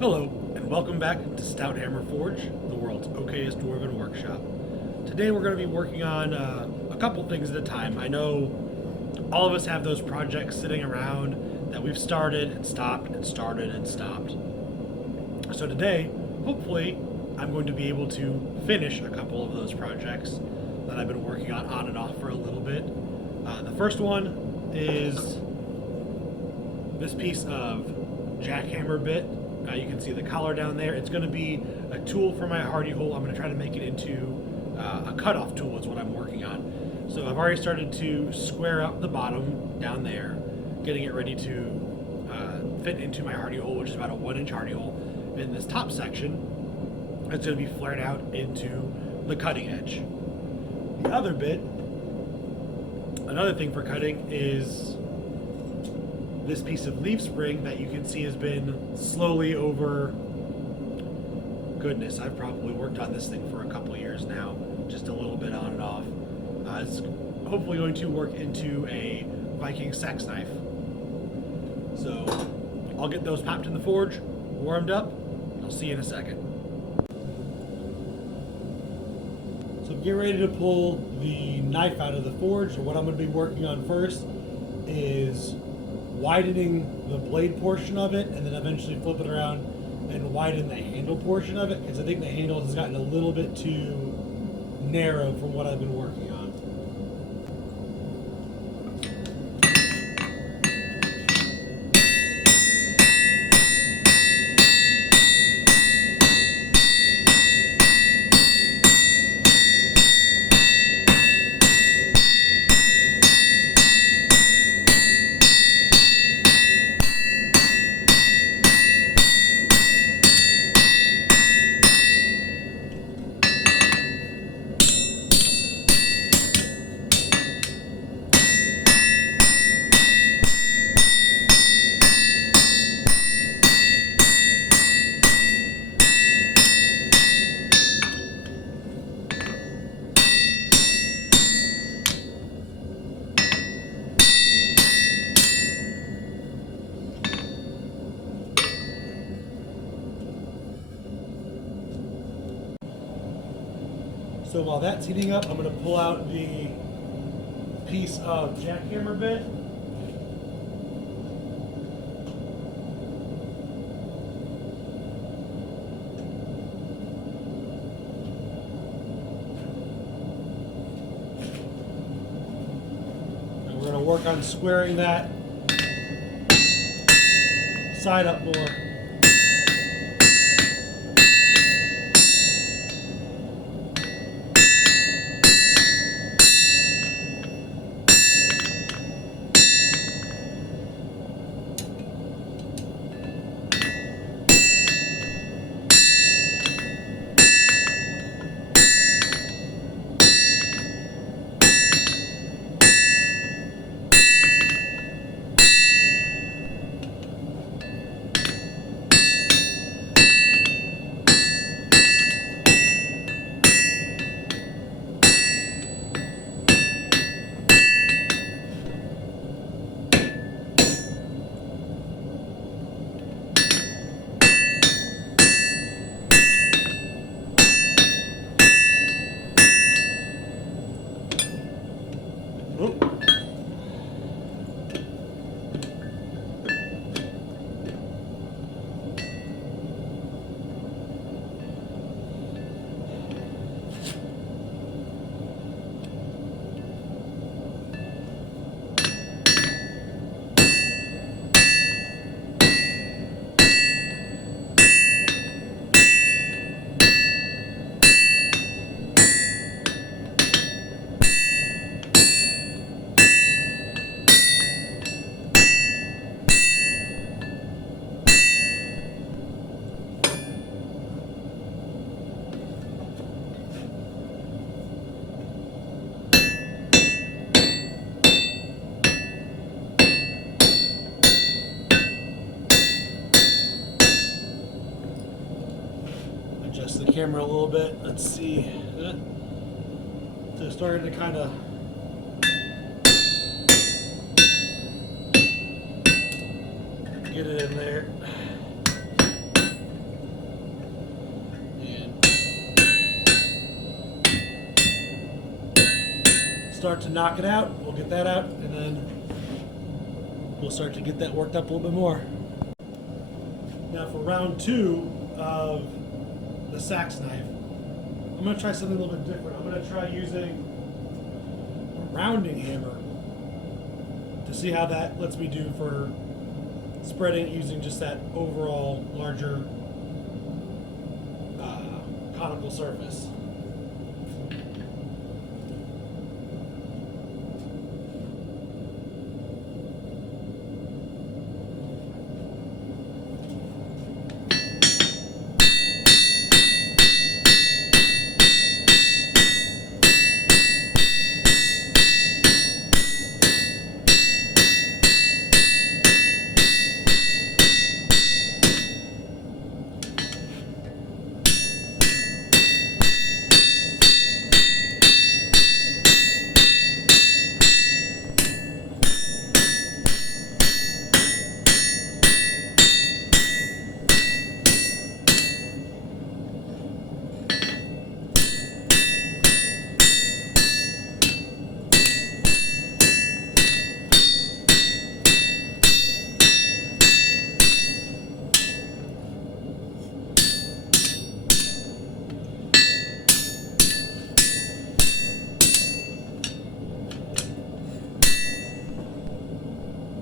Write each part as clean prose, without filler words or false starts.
Hello, and welcome back to Stout Hammer Forge, the world's okayest dwarven workshop. Today we're going to be working on a couple things at a time. I know all of us have those projects sitting around that we've started and stopped and started and stopped. So today, hopefully, I'm going to be able to finish a couple of those projects that I've been working on and off for a little bit. The first one is this piece of jackhammer bit. You can see the collar down there. It's going to be a tool for my hardy hole. I'm going to try to make it into a cutoff tool is what I'm working on. So I've already started to square up the bottom down there, getting it ready to fit into my hardy hole, which is about a 1-inch hardy hole. In this top section, it's going to be flared out into the cutting edge. The other bit, another thing for cutting is this piece of leaf spring that you can see has been slowly over, goodness, I've probably worked on this thing for a couple years now, just a little bit on and off. It's hopefully going to work into a Viking sex knife. So I'll get those popped in the forge, warmed up. I'll see you in a second. So get ready to pull the knife out of the forge. So what I'm going to be working on first is widening the blade portion of it, and then eventually flip it around and widen the handle portion of it, because I think the handle has gotten a little bit too narrow from what I've been working on. So while that's heating up, I'm going to pull out the piece of jackhammer bit. And we're going to work on squaring that side up more. Adjust the camera a little bit. Let's see. So it's starting to kind of get it in there. start to knock it out. We'll get that out, and then we'll start to get that worked up a little bit more. Now for round 2 of the sax knife, I'm going to try something a little bit different. I'm going to try using a rounding hammer to see how that lets me do for spreading it using just that overall larger conical surface.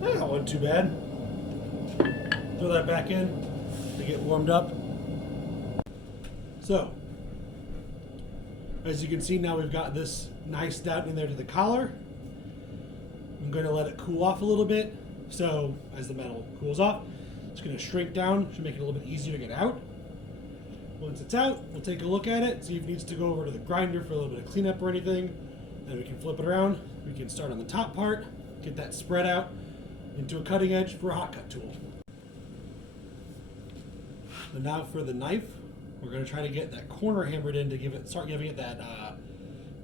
That wasn't too bad. Throw that back in to get warmed up. So, as you can see now, we've got this nice down in there to the collar. I'm going to let it cool off a little bit. So as the metal cools off, it's going to shrink down, should make it a little bit easier to get out. Once it's out, we'll take a look at it, see if it needs to go over to the grinder for a little bit of cleanup or anything. Then we can flip it around. We can start on the top part, get that spread out into a cutting edge for a hot cut tool. And now for the knife, we're going to try to get that corner hammered in to start giving it that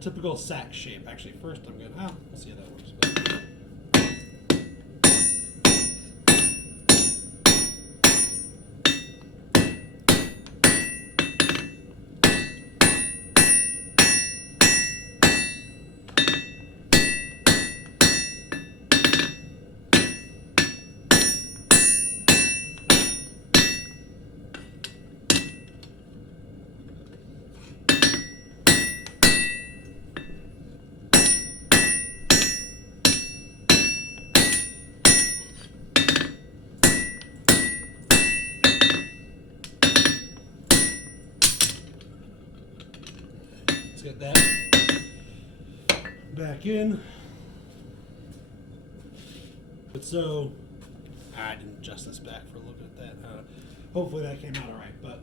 typical sack shape. Actually, first I'm going to, we'll see how that works. Get that back in. But so, I didn't adjust this back for looking at that. Hopefully that came out all right. But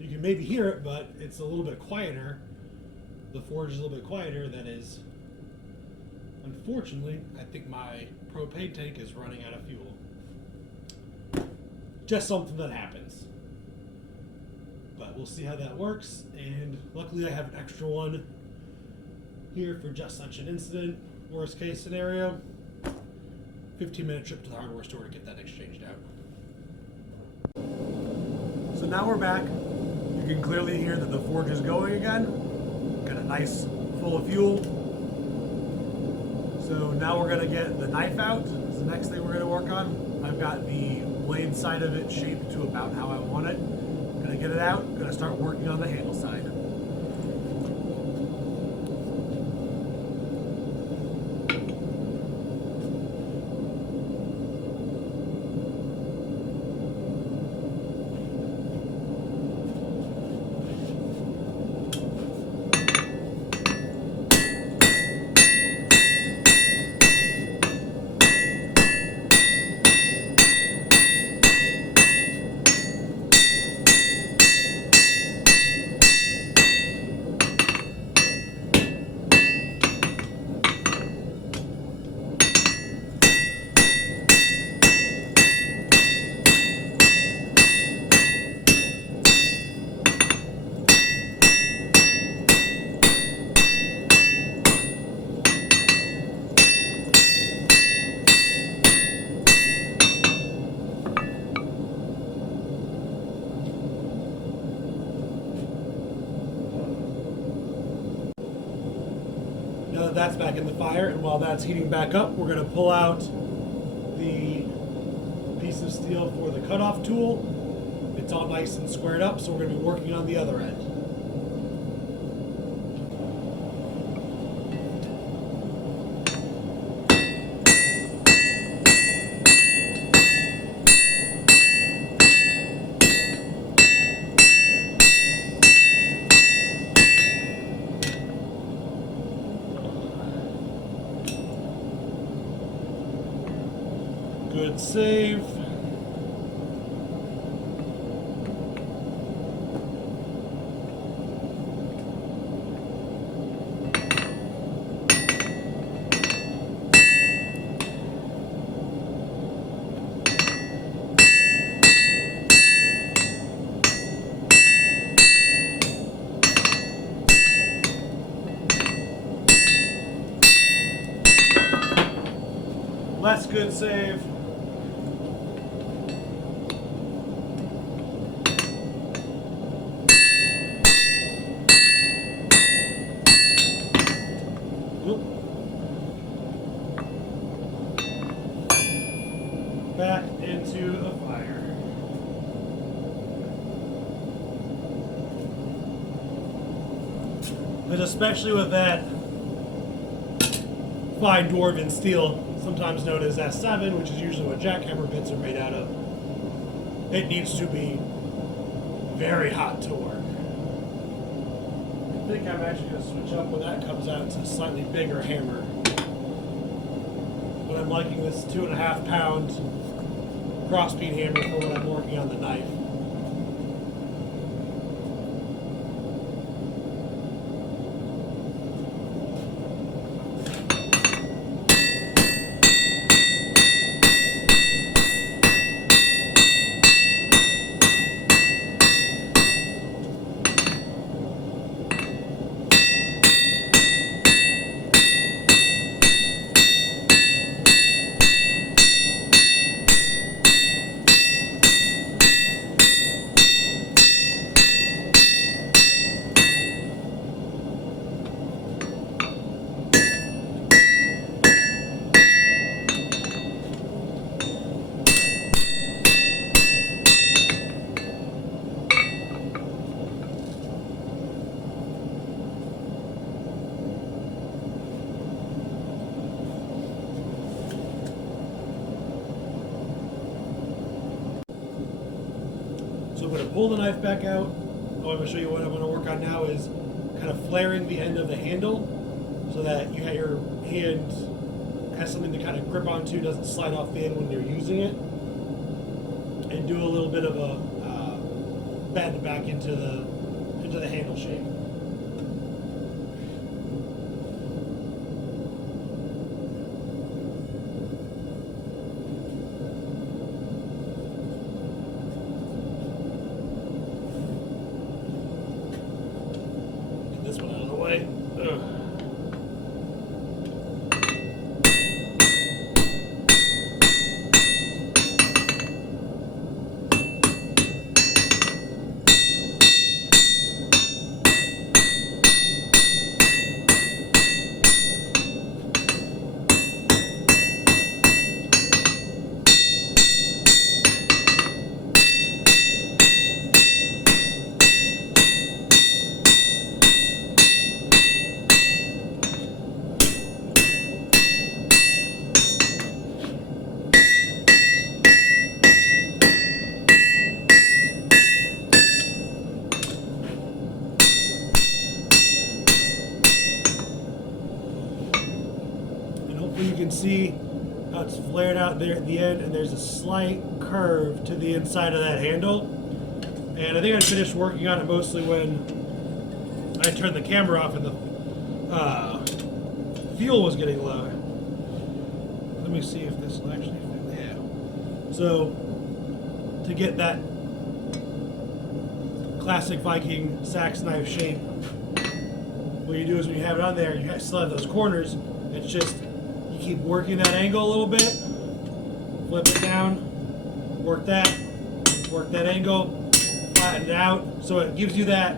you can maybe hear it, but it's a little bit quieter. The forge is a little bit quieter. That is, unfortunately, I think my propane tank is running out of fuel. Just something that happens. But we'll see how that works, and luckily I have an extra one here for just such an incident. Worst case scenario, 15-minute trip to the hardware store to get that exchanged out. So now we're back. You can clearly hear that the forge is going again. Got a nice full of fuel. So now we're gonna get the knife out. It's the next thing we're gonna work on. I've got the blade side of it shaped to about how I want it. Gonna get it out, gonna start working on the handle side. Now that that's back in the fire, and while that's heating back up, we're going to pull out the piece of steel for the cutoff tool. It's all nice and squared up, so we're going to be working on the other end. Good save. Less good save. Back into the fire. But especially with that fine dwarven steel, sometimes known as S7, which is usually what jackhammer bits are made out of, it needs to be very hot to work. I think I'm actually going to switch up when that comes out to a slightly bigger hammer. But I'm liking this 2.5 pound crossbeam hammer for when I'm working on the knife. So I'm going to pull the knife back out. I'm going to show you what I'm going to work on now is kind of flaring the end of the handle so that you have your hand has something to kind of grip onto, doesn't slide off the end when you're using it, and do a little bit of a bend back into the handle shape. This one out of the way. Ugh. You can see how it's flared out there at the end, and there's a slight curve to the inside of that handle. And I think I finished working on it mostly when I turned the camera off and the fuel was getting low. Let me see if this will actually fit. Yeah. So to get that classic Viking sax knife shape, what you do is when you have it on there, you still have those corners. It's just keep working that angle a little bit, flip it down, work that angle, flatten it out, so it gives you that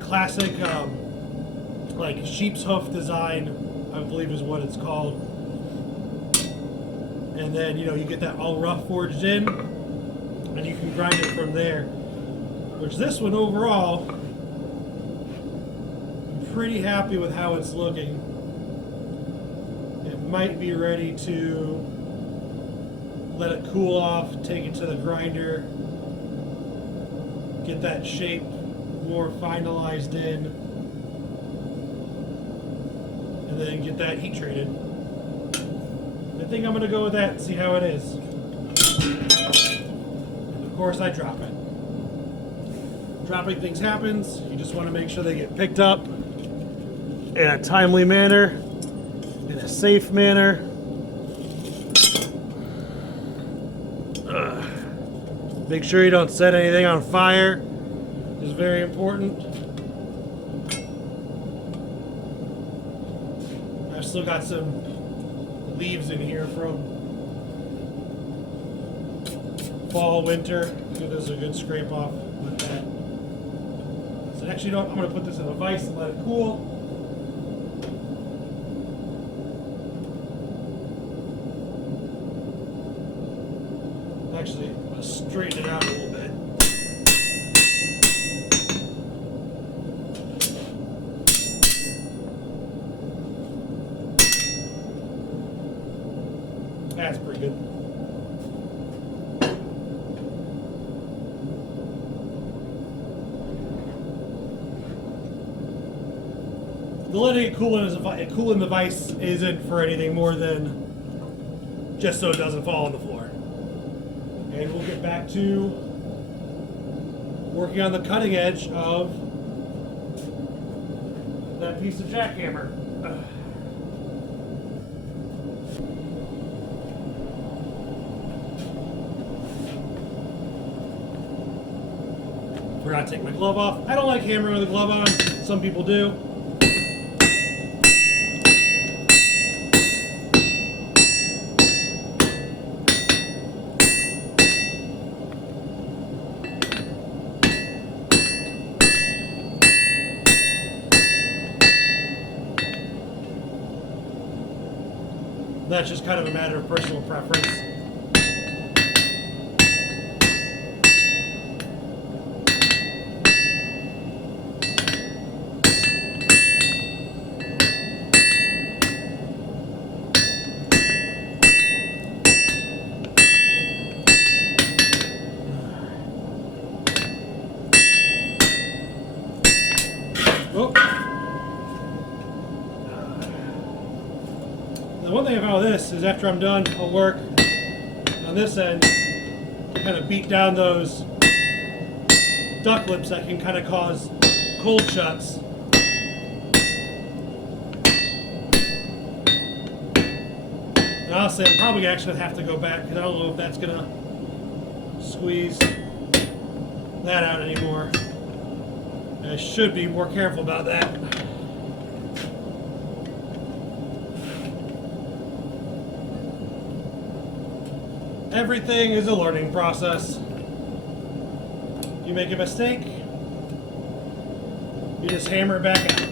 classic like sheep's hoof design, I believe is what it's called. And then, you know, you get that all rough forged in, and you can grind it from there. Which this one overall, I'm pretty happy with how it's looking. It might be ready to let it cool off, take it to the grinder, get that shape more finalized in, and then get that heat treated. I think I'm going to go with that and see how it is. And of course I drop it. Dropping things happens. You just want to make sure they get picked up in a timely manner, in a safe manner. Make sure you don't set anything on fire. Is very important. I've still got some leaves in here from fall, winter. So this is a good scrape off with that. So actually, I'm going to put this in a vise and let it cool. Actually, I'm going to straighten it out a little bit. That's pretty good. The letting it cool in the vise isn't for anything more than just so it doesn't fall on the floor. And we'll get back to working on the cutting edge of that piece of jackhammer. Forgot to take my glove off. I don't like hammering with a glove on. Some people do. That's just kind of a matter of personal preference. Oh. The one thing about this is after I'm done, I'll work on this end to kind of beat down those duck lips that can kind of cause cold shuts. And honestly, I'm probably actually going to have to go back because I don't know if that's going to squeeze that out anymore. I should be more careful about that. Everything is a learning process. You make a mistake, you just hammer it back out.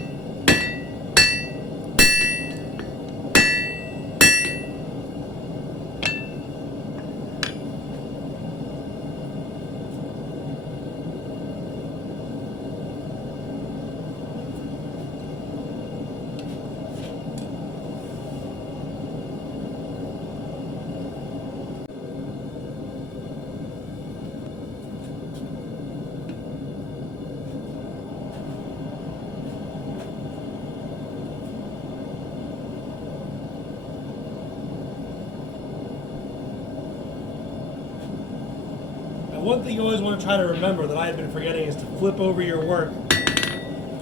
One thing you always want to try to remember that I've been forgetting is to flip over your work,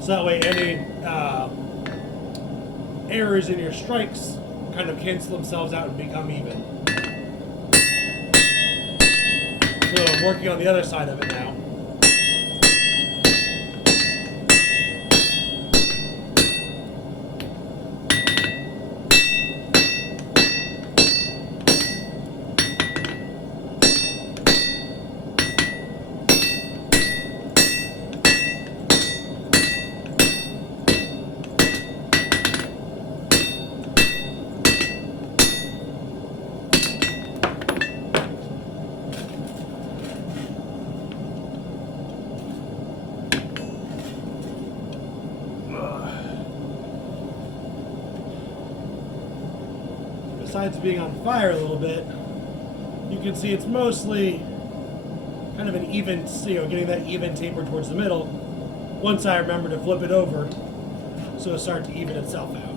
so that way any errors in your strikes kind of cancel themselves out and become even. So I'm working on the other side of it now. besides being on fire a little bit, you can see it's mostly kind of an even, getting that even taper towards the middle. Once I remember to flip it over, so it'll start to even itself out.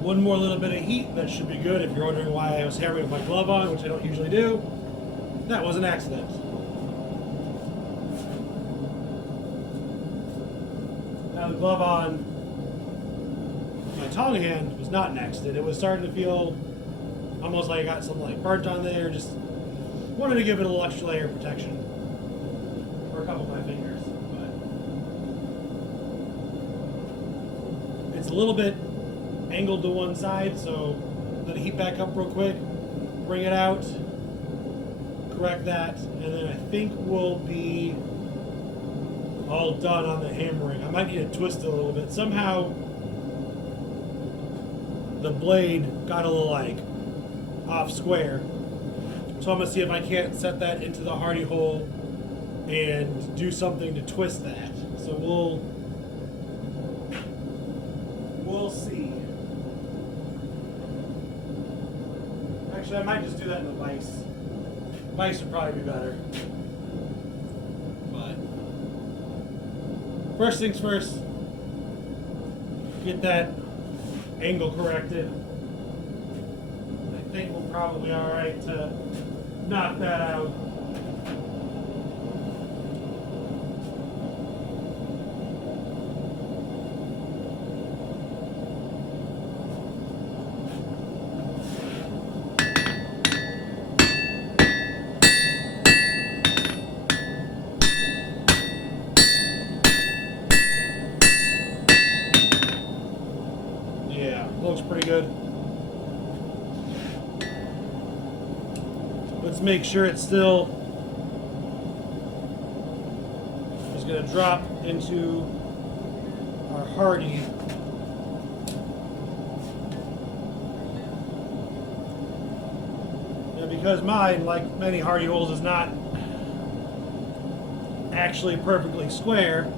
One more little bit of heat, and that should be good. If you're wondering why I was hammering with my glove on, which I don't usually do, that was an accident. Now the glove on my tongue hand was not an accident. It was starting to feel almost like I got something like burnt on there. Just wanted to give it a little extra layer of protection for a couple of my fingers. But it's a little bit angled to one side, so let it heat back up real quick, bring it out, correct that, and then I think we'll be all done on the hammering. I might need to twist it a little bit. Somehow the blade got a little like off square, so I'm gonna see if I can't set that into the hardy hole and do something to twist that. So we'll see. Actually, I might just do that in the vise. Vise would probably be better. But first things first, get that angle corrected. I think we'll probably be alright to knock that out. Looks pretty good. Let's make sure it's still just going to drop into our hardy. Now, because mine, like many hardy holes, is not actually perfectly square,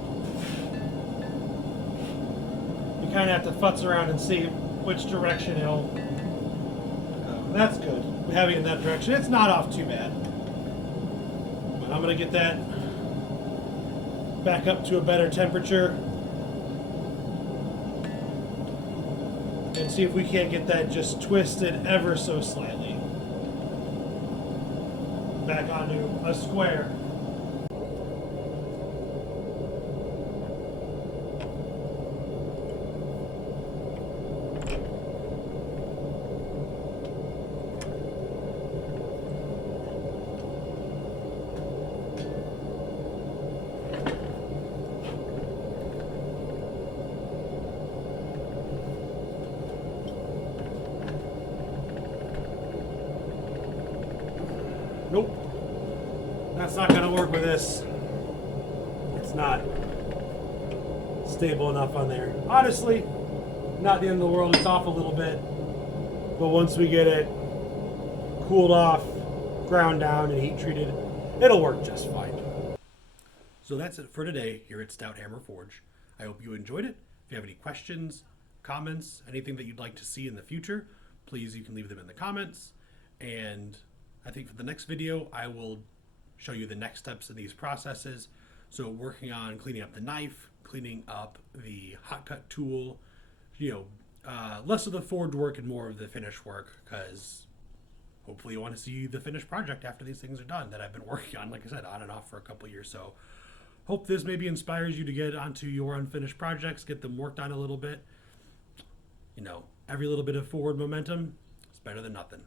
you kind of have to futz around and see which direction it'll go. That's good. We're having it in that direction. It's not off too bad. But I'm going to get that back up to a better temperature and see if we can't get that just twisted ever so slightly back onto a square. Nope. That's not going to work with this. It's not stable enough on there. Honestly, not the end of the world. It's off a little bit. But once we get it cooled off, ground down, and heat treated, it'll work just fine. So that's it for today here at Stout Hammer Forge. I hope you enjoyed it. If you have any questions, comments, anything that you'd like to see in the future, please you can leave them in the comments. And I think for the next video, I will show you the next steps in these processes. So working on cleaning up the knife, cleaning up the hot cut tool, less of the forge work and more of the finish work, because hopefully you want to see the finished project after these things are done that I've been working on, like I said, on and off for a couple years. So hope this maybe inspires you to get onto your unfinished projects, get them worked on a little bit. Every little bit of forward momentum is better than nothing.